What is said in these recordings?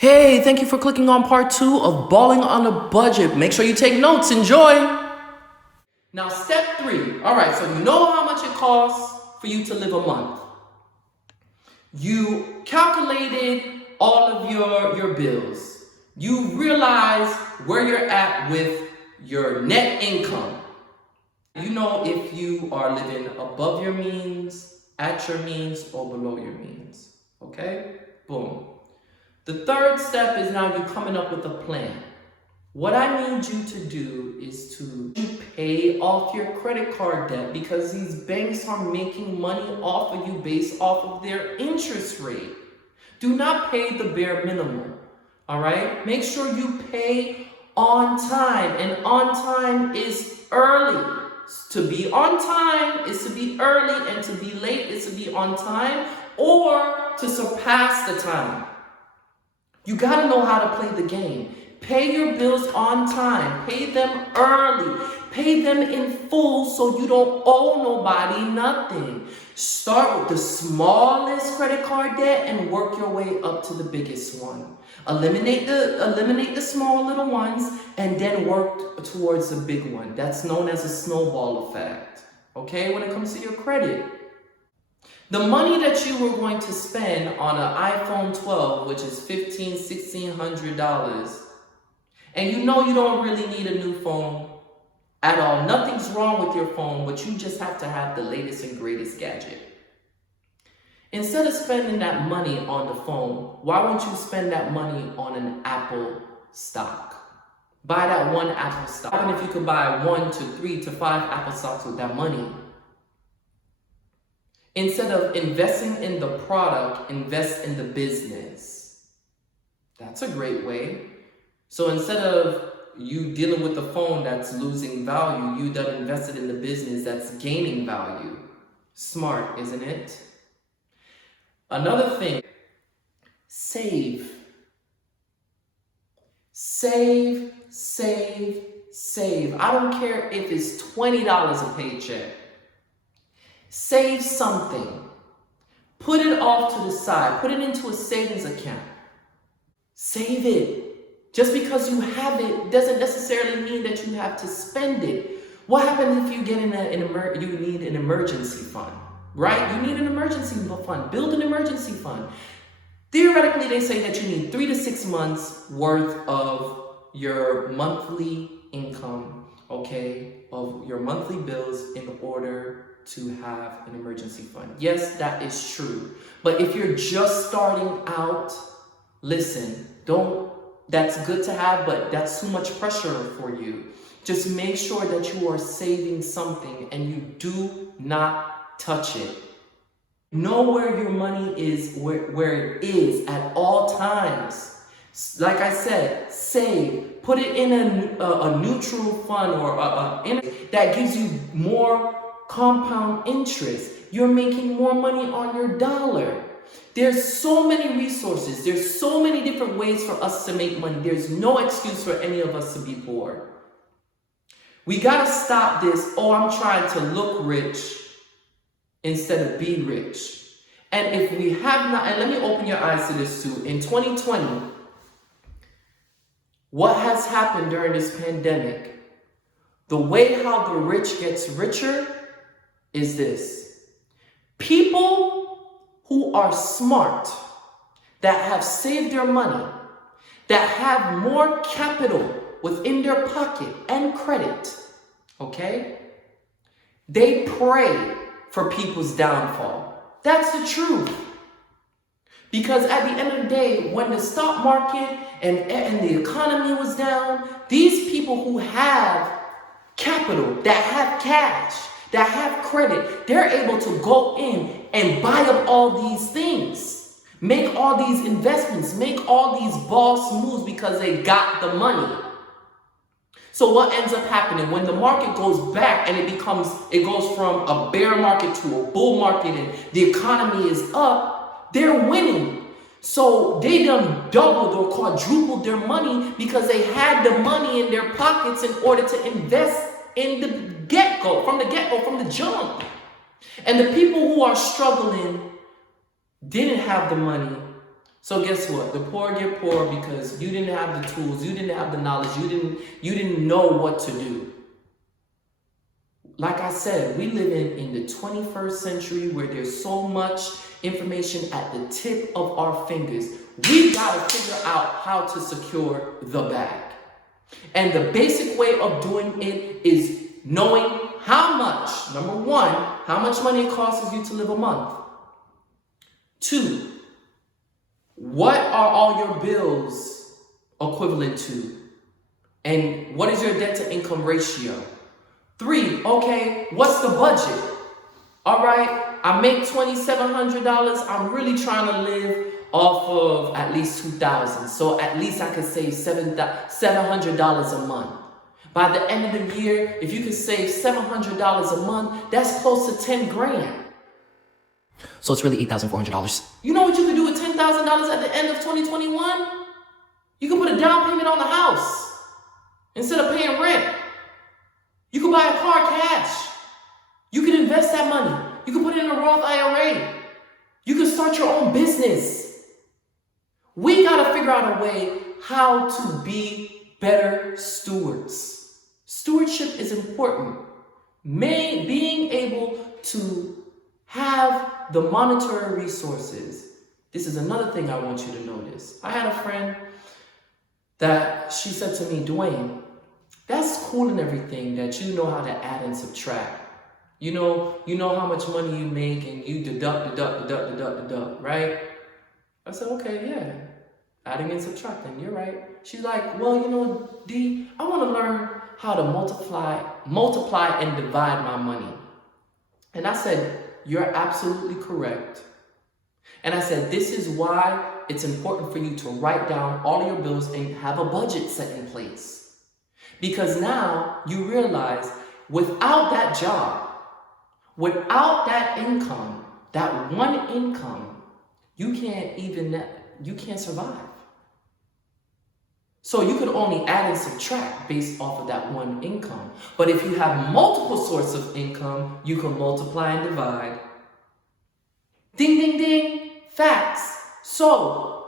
Hey, thank you for clicking on part 2 of Balling on a Budget. Make sure you take notes. Enjoy. Now, step 3. All right, so you know how much it costs for you to live a month. You calculated all of your bills. You realize where you're at with your net income. You know if you are living above your means, at your means, or below your means. Okay? Boom. The third step is now you're coming up with a plan. What I need you to do is to pay off your credit card debt because these banks are making money off of you based off of their interest rate. Do not pay the bare minimum, all right? Make sure you pay on time, and on time is early. To be on time is to be early, and to be late is to be on time or to surpass the time. You gotta know how to play the game. Pay your bills on time. Pay them early. Pay them in full so you don't owe nobody nothing. Start with the smallest credit card debt and work your way up to the biggest one. Eliminate the small little ones and then work towards the big one. That's known as a snowball effect. Okay, when it comes to your credit. The money that you were going to spend on an iPhone 12, which is $1,500, $1,600, and you know you don't really need a new phone at all. Nothing's wrong with your phone, but you just have to have the latest and greatest gadget. Instead of spending that money on the phone, why won't you spend that money on an Apple stock? Buy that one Apple stock. Even if you could buy 1 to 3 to 5 Apple stocks with that money. Instead of investing in the product, invest in the business. That's a great way. So instead of you dealing with the phone that's losing value, you done invested in the business that's gaining value. Smart, isn't it? Another thing, save. Save, save, save. I don't care if it's $20 a paycheck. Save something. Put it off to the side. Put it into a savings account. Save it. Just because you have it doesn't necessarily mean that you have to spend it. What happens if you get you need an emergency fund, right? You need an emergency fund. Build an emergency fund. Theoretically, they say that you need 3 to 6 months worth of your monthly income, okay, of your monthly bills in order to have an emergency fund. Yes, that is true. But if you're just starting out, listen, that's good to have, but that's too much pressure for you. Just make sure that you are saving something and you do not touch it. Know where your money is, where it is at all times. Like I said, save. Put it in a neutral fund or that gives you more compound interest. You're making more money on your dollar. There's so many resources. There's so many different ways for us to make money. There's no excuse for any of us to be poor. We gotta stop this, I'm trying to look rich instead of be rich. And if we have not, and let me open your eyes to this too. In 2020, what has happened during this pandemic, the way how the rich gets richer is this. People who are smart, that have saved their money, that have more capital within their pocket and credit, okay? They pray for people's downfall. That's the truth. Because at the end of the day, when the stock market and the economy was down, these people who have capital, that have cash, that have credit, they're able to go in and buy up all these things, make all these investments, make all these boss moves because they got the money. So what ends up happening when the market goes back and it goes from a bear market to a bull market and the economy is up, they're winning. So they done doubled or quadrupled their money because they had the money in their pockets in order to invest in the get-go, from the jump. And the people who are struggling didn't have the money, So guess what? The poor get poor because you didn't have the tools, you didn't have the knowledge, you didn't know what to do. Like I said, we live in the 21st century where there's so much information at the tip of our fingers. We gotta figure out how to secure the bag. And the basic way of doing it is knowing how much, number one, how much money it costs you to live a month. 2, what are all your bills equivalent to? And what is your debt to income ratio? 3, okay, what's the budget? All right, I make $2,700. I'm really trying to live off of at least $2,000. So at least I could save $700 a month. By the end of the year, if you could save $700 a month, that's close to 10 grand. So it's really $8,400. You know what you could do with $10,000 at the end of 2021? You can put a down payment on the house instead of paying rent. You can buy a car cash. You can invest that money. You can put it in a Roth IRA. You can start your own business. We got to figure out a way how to be better stewards. Stewardship is important. Being able to have the monetary resources. This is another thing I want you to notice. I had a friend that she said to me, Dwayne, that's cool and everything that you know how to add and subtract. You know how much money you make and you deduct, right? I said, okay, yeah. Adding and subtracting, you're right. She's like, well, D, I want to learn how to multiply and divide my money. And I said, you're absolutely correct. And I said, this is why it's important for you to write down all of your bills and have a budget set in place. Because now you realize without that job, without that income, that one income, you can't survive. So you could only add and subtract based off of that one income. But if you have multiple sources of income, you can multiply and divide. Ding, ding, ding, facts. So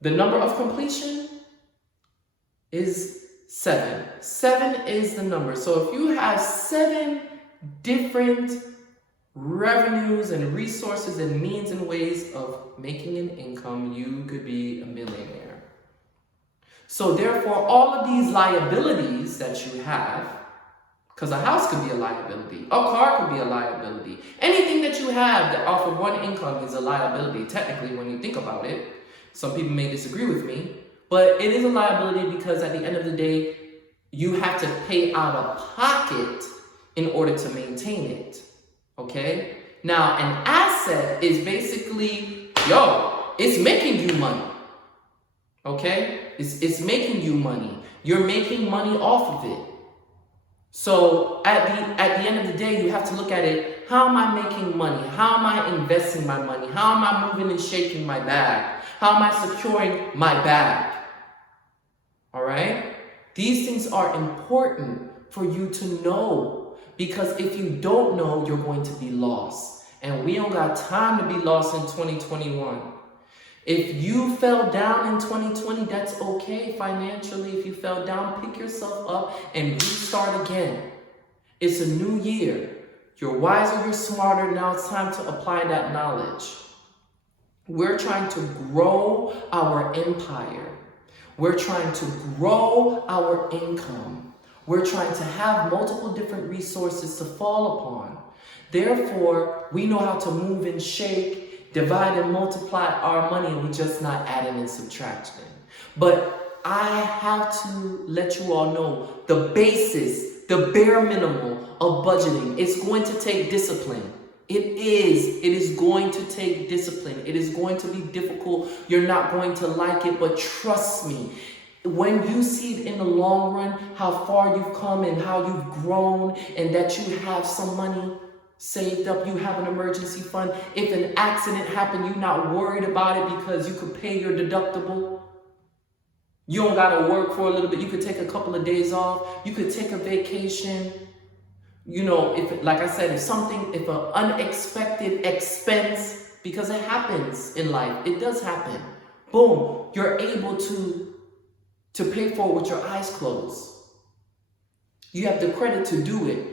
the number of completion is 7. 7 is the number. So if you have 7 different revenues and resources and means and ways of making an income, you could be a millionaire. So therefore, all of these liabilities that you have, because a house could be a liability, a car could be a liability, anything that you have that off of one income is a liability, technically, when you think about it. Some people may disagree with me, but it is a liability because at the end of the day, you have to pay out of pocket in order to maintain it, okay? Now, an asset is basically, it's making you money, okay? It's making you money. You're making money off of it. So at the end of the day, you have to look at it, how am I making money? How am I investing my money? How am I moving and shaking my bag? How am I securing my bag? All right? These things are important for you to know, because if you don't know, you're going to be lost. And we don't got time to be lost in 2021. If you fell down in 2020, that's okay financially. If you fell down, pick yourself up and restart again. It's a new year. You're wiser, you're smarter. Now it's time to apply that knowledge. We're trying to grow our empire. We're trying to grow our income. We're trying to have multiple different resources to fall upon. Therefore, we know how to move and shake, divide and multiply our money, and we're just not adding and subtracting. But I have to let you all know the basis, the bare minimum of budgeting. It's going to take discipline. It is going to take discipline. It is going to be difficult. You're not going to like it, but trust me, when you see it in the long run, how far you've come and how you've grown, and that you have some money saved up, you have an emergency fund. If an accident happened, you're not worried about it because you could pay your deductible. You don't gotta work for a little bit. You could take a couple of days off. You could take a vacation. If, like I said, if an unexpected expense because it happens in life. It does happen. Boom, you're able to pay for it with your eyes closed. You have the credit to do it,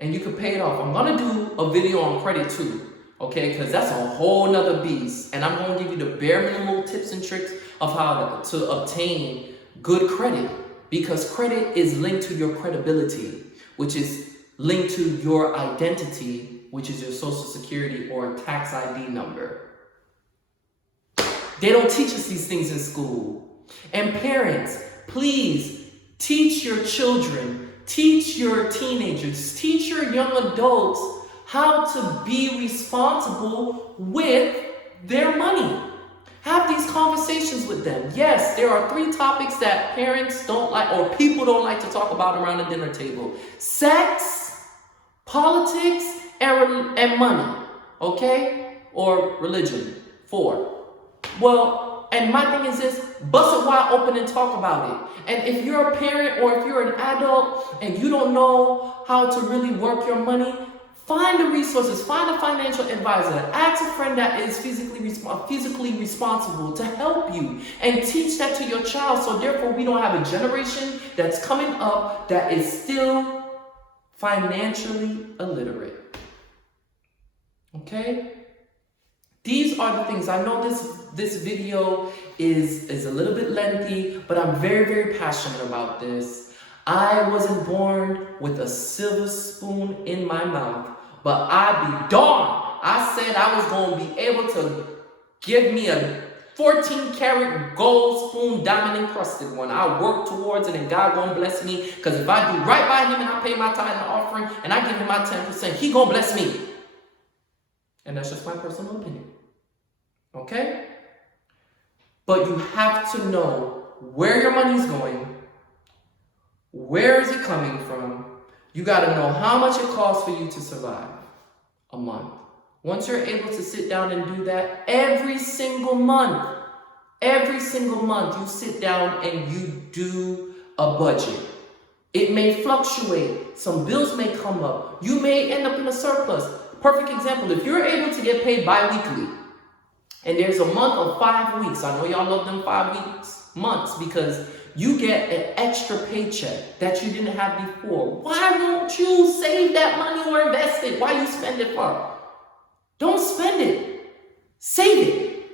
and you can pay it off. I'm gonna do a video on credit too, okay? Because that's a whole nother beast, and I'm gonna give you the bare minimum tips and tricks of how to obtain good credit, because credit is linked to your credibility, which is linked to your identity, which is your social security or tax ID number. They don't teach us these things in school. And parents, please teach your children, teach your teenagers, teach your young adults how to be responsible with their money. Have these conversations with them. Yes, there are 3 topics that parents don't like or people don't like to talk about around the dinner table: sex, politics, and money, okay? Or religion. 4. Well, and my thing is this: bust it wide open and talk about it. And if you're a parent or if you're an adult and you don't know how to really work your money, find the resources, find a financial advisor, ask a friend that is physically responsible to help you and teach that to your child. So therefore, we don't have a generation that's coming up that is still financially illiterate. Okay? These are the things. I know this video is a little bit lengthy, but I'm very, very passionate about this. I wasn't born with a silver spoon in my mouth, but I be darned. I said I was going to be able to give me a 14-karat gold spoon, diamond encrusted one. I work towards it, and God going to bless me, because if I do right by him and I pay my tithe and offering and I give him my 10%, he going to bless me. And that's just my personal opinion. Okay? But you have to know where your money's going. Where is it coming from? You got to know how much it costs for you to survive a month. Once you're able to sit down and do that every single month you sit down and you do a budget. It may fluctuate. Some bills may come up. You may end up in a surplus. Perfect example, if you're able to get paid bi-weekly, and there's a month of 5 weeks. I know y'all love them 5 months, because you get an extra paycheck that you didn't have before. Why won't you save that money or invest it? Why you spend it for? Don't spend it. Save it.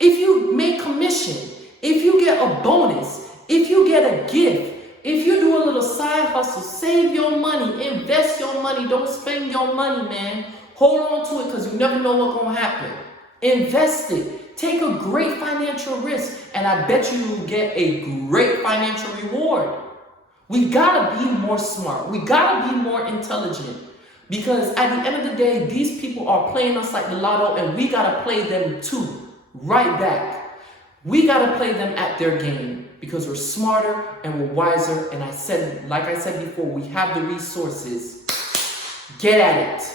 If you make commission, if you get a bonus, if you get a gift, if you do a little side hustle, save your money, invest your money. Don't spend your money, man. Hold on to it, because you never know what's going to happen. Invest it. Take a great financial risk, and I bet you will get a great financial reward. We gotta be more smart. We gotta be more intelligent, because at the end of the day, these people are playing us like the lotto, and we gotta play them too, right back. We gotta play them at their game, because we're smarter and we're wiser. And like I said before, we have the resources. Get at it.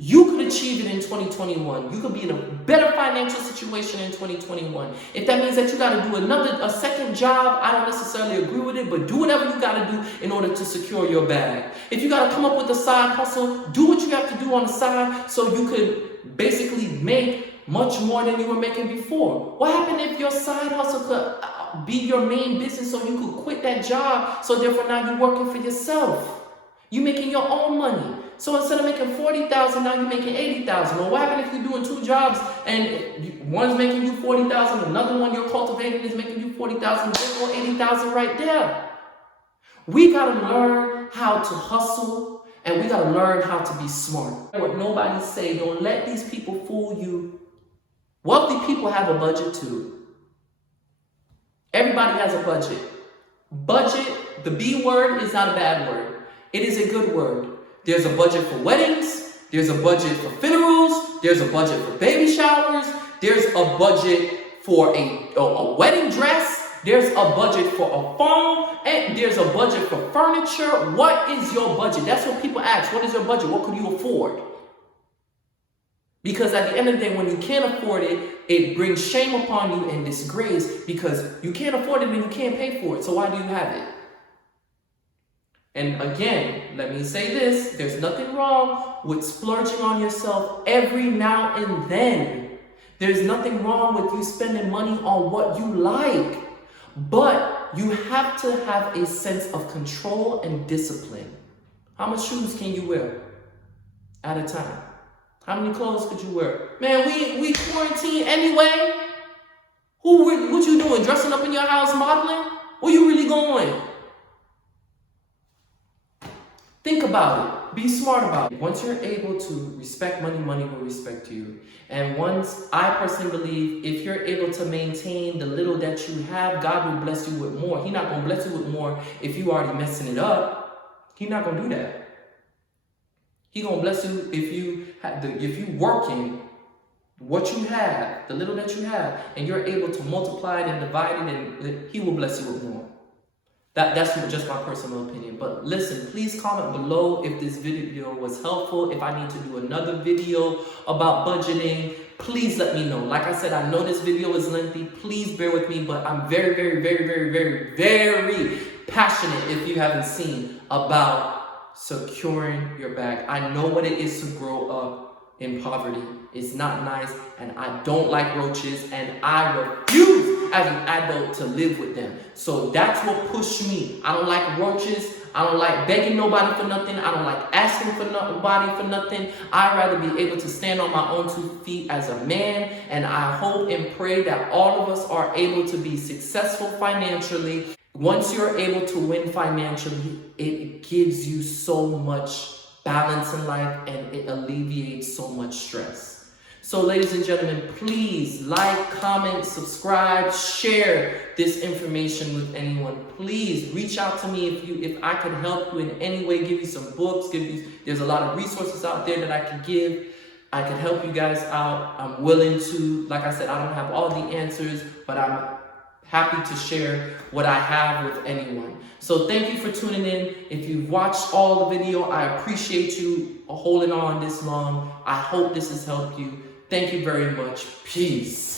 You could achieve it in 2021. You could be in a better financial situation in 2021. If that means that you got to do a second job, I don't necessarily agree with it, but do whatever you got to do in order to secure your bag. If you got to come up with a side hustle, do what you have to do on the side so you could basically make much more than you were making before. What happened if your side hustle could be your main business, so you could quit that job, so therefore now you're working for yourself? You're making your own money. So instead of making $40,000, now you're making $80,000. Well, what happens if you're doing 2 jobs and one's making you $40,000, another one you're cultivating is making you $40,000, therefore $80,000 right there. We gotta learn how to hustle, and we gotta learn how to be smart. What nobody say, don't let these people fool you. Wealthy people have a budget too. Everybody has a budget. Budget, the B word, is not a bad word. It is a good word. There's a budget for weddings. There's a budget for funerals. There's a budget for baby showers. There's a budget for a wedding dress. There's a budget for a phone. And there's a budget for furniture. What is your budget? That's what people ask. What is your budget? What could you afford? Because at the end of the day, when you can't afford it, it brings shame upon you and disgrace, because you can't afford it and you can't pay for it. So why do you have it? And again, let me say this, there's nothing wrong with splurging on yourself every now and then. There's nothing wrong with you spending money on what you like. But you have to have a sense of control and discipline. How much shoes can you wear at a time? How many clothes could you wear? Man, we quarantine anyway. What you doing? Dressing up in your house modeling? Where you really going? Think about it. Be smart about it. Once you're able to respect money, money will respect you. And once, I personally believe, if you're able to maintain the little that you have, God will bless you with more. He's not going to bless you with more if you already messing it up. He's not going to do that. He's going to bless you if you working what you have, the little that you have, and you're able to multiply it and divide it, and He will bless you with more. That's just my personal opinion. But listen, please comment below if this video was helpful. If I need to do another video about budgeting, please let me know. Like I said, I know this video is lengthy. Please bear with me, but I'm very, very, very, very, very, very passionate, if you haven't seen, about securing your bag. I know what it is to grow up in poverty. It's not nice, and I don't like roaches, and I refuse as an adult to live with them. So that's what pushed me. I don't like roaches. I don't like begging nobody for nothing. I don't like asking for nobody for nothing. I'd rather be able to stand on my own 2 feet as a man, and I hope and pray that all of us are able to be successful financially. Once you're able to win financially, it gives you so much balance in life, and it alleviates so much stress. So ladies and gentlemen, please like, comment, subscribe, share this information with anyone. Please reach out to me if I can help you in any way, give you some books, there's a lot of resources out there that I can give. I can help you guys out. I'm willing to. Like I said, I don't have all the answers, but I'm happy to share what I have with anyone. So thank you for tuning in. If you've watched all the video, I appreciate you holding on this long. I hope this has helped you. Thank you very much. Peace.